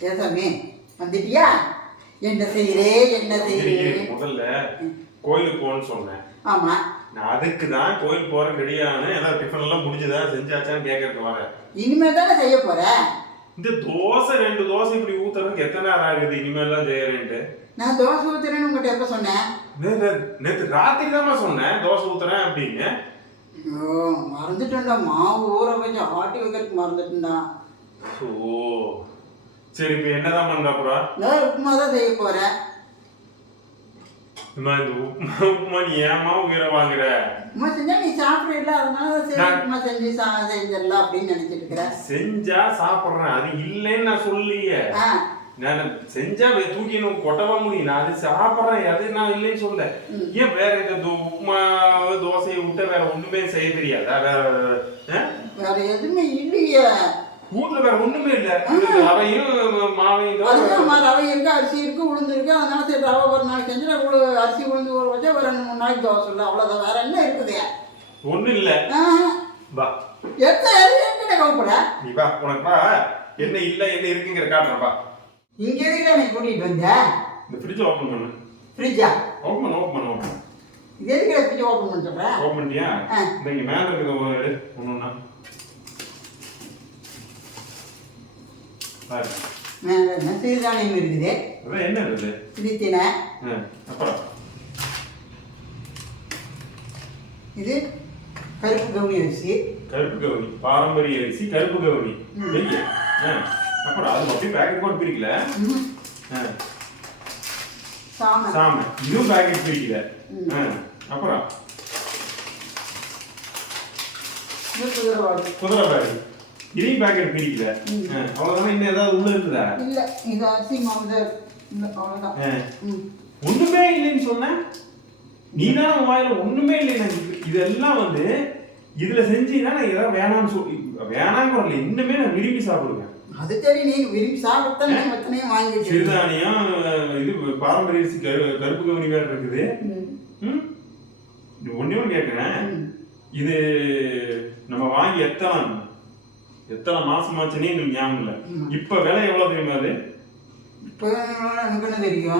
கேசாமி வந்துட்டியா? என்ன செய்கிறே என்ன இரு. முதல்ல கோயிலுக்கு போகணும்னு சொன்னேன். ஆமா. நான் அதுக்கு தான் கோயில் போற ரெடியான ஏதாவது டிஃபன் எல்லாம் முடிஞ்சுதா செஞ்சாச்சான்னு கேட்கறதுக்கு வரேன். இனிமே தானே செய்ய போற? இந்த தோசை ரெண்டு தோசை இப்படி ஊத்துறதுக்கு எத்தனை நேரம் ஆகுது? இனிமேல்லாம் செய்யறேன்ட்டு. நான் தோசை ஊத்துறேன்னு உங்ககிட்ட எப்ப சொன்னேன்? நேத்து ராத்திரி தான் சொன்னேன் தோசை ஊத்துறேன் அப்படின்னு. மறந்துட்டேன்டா. மாவு ஊற வச்சு ஆட்டி வைக்கிறதுக்கு மறந்துட்டேன்டா. ஓ சரி இப்ப என்னதான் பண்ற அப்புறம் நான் உப்புமா தான் செய்ய போறேன் அம்மா, இந்த உப்புமா உப்புமா நீ ஏமா உயிரை வாங்குற? உப்புமா செஞ்சா நீ சாப்பிடல அதனால சரி நான்- உப்புமா செஞ்சு சா செஞ்சிடலாம் அப்படின்னு நினைச்சிட்டு இருக்கிறேன் செஞ்சா சாப்பிடுறேன். அது இல்லைன்னு நான் சொல்லியே ஆ. நான் செஞ்சா வே- தூக்கி எனக்கு கொட்டவா முடியும். நான் அது சாப்பிடுறேன். அது நான் இல்லைன்னு சொல்ல. ஏன் வேற இந்த தோ- உப்புமா தோசையை விட்ட வேற ஒண்ணுமே செய்ய தெரியாதா? வேற ஆ? வேற எதுவுமே இல்லையே. வீட்ல வேற ஒண்ணுமே இல்ல. ரவையும் மாவையும் ரவை இருக்கு அரிசி இருக்கு உளுந்து இருக்கு அதனால சரி ரவை ஒரு நாளைக்கு செஞ்சு அரிசி உளுந்து ஊற வச்சா ஒரு ரெண்டு மூணு நாளைக்கு தோசை இல்லை அவ்வளோதான் வேற என்ன இருக்குது? ஒண்ணும் இல்ல. வா. எத்த எத்தனை கவுப்பட நீ வா உனக்கு என்ன இல்ல என்ன இருக்குங்கிற காட்டுறேன் வா. இங்கே எதுக்கு நீ கூட்டிகிட்டு வந்த? இந்த ஃப்ரிட்ஜ் ஓபன் பண்ணு. ஃப்ரிட்ஜா ஓபன் பண்ணு ஓபன் பண்ணு ஓபன் இது எதுக்கு ஃப்ரிட்ஜ் ஓப்பன் பண்ண சொல்கிறேன் ஓபன் பண்ணிட்டியா ஆ. இந்த இங்க மேல இருக்குது ஒண்ணு ஒண்ணுன்னா மேலே என்ன சிறுதானியம் இருக்குது. என்ன இருக்குது இது தினை இது கருப்பு கவுனி அரிசி. கருப்பு கவுனி பாரம்பரிய அரிசி கருப்பு கவுனி. அப்புறம் அது அப்படியே பேக்கெட் போட்டு பிரிக்கல? சாமை. சாமை. இதுவும் பேக்கெட் பிரிக்கல. அப்புறம்? குதிரை பேக்கெட் இதையும் பேக்கெட் பிரிக்கல. ஆ, அவ்வளவுதானே? இன்னும் ஏதாவது உள்ள இருக்குதா? இல்லை இது அரிசி மாவு தான் இல்லை அவ்வளோதான் ஆ, ம். ஒண்ணுமே இல்லைன்னு சொன்ன நீ தானே உன் வாயில ஒண்ணுமே இல்லைன்னு இது- இதெல்லாம் வந்து இதுல செஞ்சீங்கன்னா நான் ஏதாவது வேணாம்னு சொல்லி வேணாங்கிறல இன்னுமே நான் விரும்பி சாப்பிடுவேன். அது சரி நீ விரும்பி சாப்பிட்டா நீ எத்தனையும் வாங்கி வச்சிருக்க. சிறுதானியம் இது பாரம்பரிய கருப்பு கவுனி வேற இருக்குது. ஒண்ணே ஒன்று கேட்குறேன். இது நம்ம வாங்கி எத்தனை எத்தனை மாசமாச்சுன்னே எனக்கு ஞாபகம் இல்லை. இப்ப விலை எவ்வளவு தெரியுமா அது?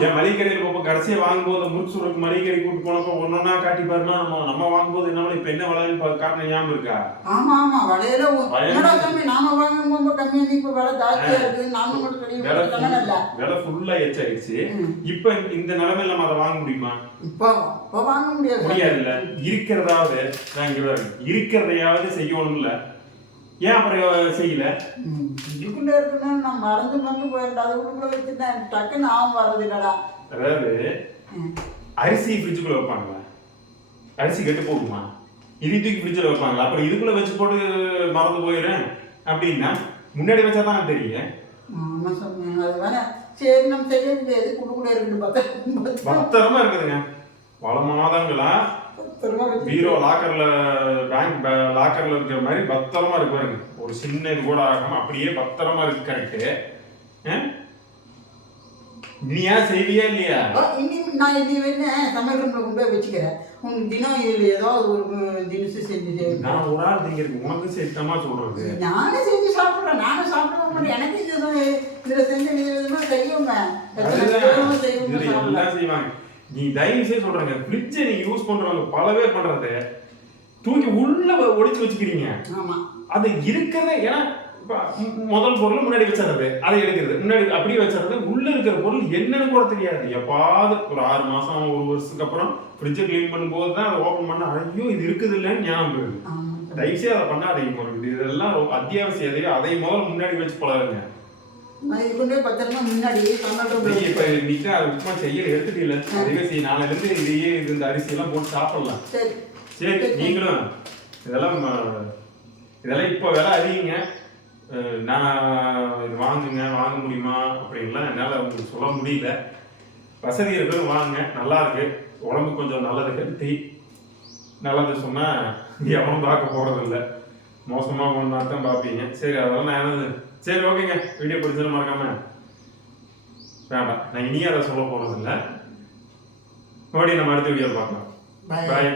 என் மளிகை கடையில் போப்போ கடைசியா வாங்கும்போது முறுக்கு சுருக்கு மளிகை கடை கூட்டு போனப்போ ஒன்னொன்னா காட்டி பாருன்னா நம்ம நம்ம வாங்கும்போது என்ன இப்ப என்ன விலைன்னு காட்டின ஞாபகம் இருக்கா? ஆமா ஆமா. சாமி நாம வாங்கும் போது கம்மியா இப்ப விலை ஜாஸ்தியா நாம சொல்லி விலை ஃபுல்லா எச்சாயிடுச்சு ம். இப்ப இந்த நிலைமையில நம்ம அதை வாங்க முடியுமா? இப்போ இப்போ வாங்க முடியாது. சாமி. முடியாதுல்ல. இருக்கிறதாவது இருக்கிறதையாவது செய்யணும்ல. ஏன் அப்புறம் செய்யல. இதுக்குள்ள இருக்குன்னு நான் மறந்து மறந்து போயிருந்தேன் அது உள்ளுக்குள்ள வச்சுட்டேன் டக்குன்னு ஆகும் வர்றது இல்லடா. அதாவது. அரிசி ஃப்ரிட்ஜுக்குள்ள வைப்பாங்களா அரிசி கெட்டு போகுமா? இது தூக்கி ஃப்ரிட்ஜில் வைப்பாங்களா அப்புறம் இதுக்குள்ள வச்சு போட்டு மறந்து போயிடுறேன் அப்படின்னா முன்னாடி வச்சா தான் தெரியும் அது வேணா சரி நம்ம செய்ய முடியாது குடுக்குள்ள இருக்குது பத்திரமா. இருக்குதுங்க. பல மாதங்களா பீரோ லாக்கர்ல பேங்க் லாக்கர்ல இருக்கிற மாதிரி பத்திரமா இருக்கு பாருங்க. ஒரு சின்ன இது கூட ஆகாம அப்படியே பத்திரமா இருக்கு கரெக்டு நீ ஏன் செய்வியா இல்லையா? இனி நான் இது வேணா சமையல் ரூம்ல கொண்டு போய் வச்சுக்கிறேன். உனக்கு தினம் இதுல ஏதாவது ஒரு தினசு செஞ்சுட்டு. நான் ஒரு ஆள் திங்கிறதுக்கு உனக்கு சேர்த்தமா சொல்றது? நானும் செஞ்சு சாப்பிடுறேன். நானும் சாப்பிட மாட்டேன். எனக்கு இது இதுல செஞ்ச வித விதமா விதமா செய்வோங்க. நீ தயவு செய்து சொல்றாங்க ஃப்ரிட்ஜை நீங்க யூஸ் பண்றவங்க பல பேர் பண்றது தூக்கி உள்ள ஒளிச்சு வச்சுக்கிறீங்க. ஆமா. அது இருக்கிறத ஏன்னா முதல் பொருள் முன்னாடி வச்சிடுறது அதை எடுக்கிறது முன்னாடி அப்படியே வச்சிடுறது உள்ள இருக்கிற பொருள் என்னன்னு கூட தெரியாது. எப்பாவது ஒரு ஆறு மாசம் ஒரு வருஷத்துக்கு அப்புறம் ஃப்ரிட்ஜை க்ளீன் பண்ணும்போது தான் அதை ஓப்பன் பண்ண ஐயோ இது இருக்குது இல்லைன்னு ஞாபகம் வருது. தயவுசெய்து அதை பண்ணாதீங்க ஒரு இதெல்லாம் ரொம்ப அத்தியாவசியம். எதையோ அதை முதல்ல முன்னாடி வச்சு பழகுங்க. கொண்டு போய் பத்திரமா முன்னாடி இப்ப அது உப்புமா செய்ய எடுத்துட்டு இல்ல. அதுவே செய்ய நாளைல இருந்து இதையே இது இந்த அரிசி எல்லாம் போட்டு சாப்பிடலாம். சரி. சரி நீங்களும் இதெல்லாம் இதெல்லாம் இப்போ விலை அதிகங்க. நான் இது வாங்குங்க வாங்க முடியுமா அப்படின்லாம் என்னால் உங்களுக்கு சொல்ல முடியல. வசதி இருக்கிறது வாங்குங்க நல்லா இருக்கு. உடம்பு கொஞ்சம் நல்லது ஹெல்த்தி நல்லது சொன்னா எவனும் பார்க்க போறது இல்லை மோசமாக கொண்டா தான் பார்ப்பீங்க. சரி அதெல்லாம் நான் என்னது சரி ஓகேங்க. வீடியோ பிடிச்சது மறக்காம வேண்டாம். நான் இனியும் அதை சொல்ல போறது இல்லை மறுபடியும் நம்ம அடுத்த வீடியோவில் பார்க்கலாம். பாய்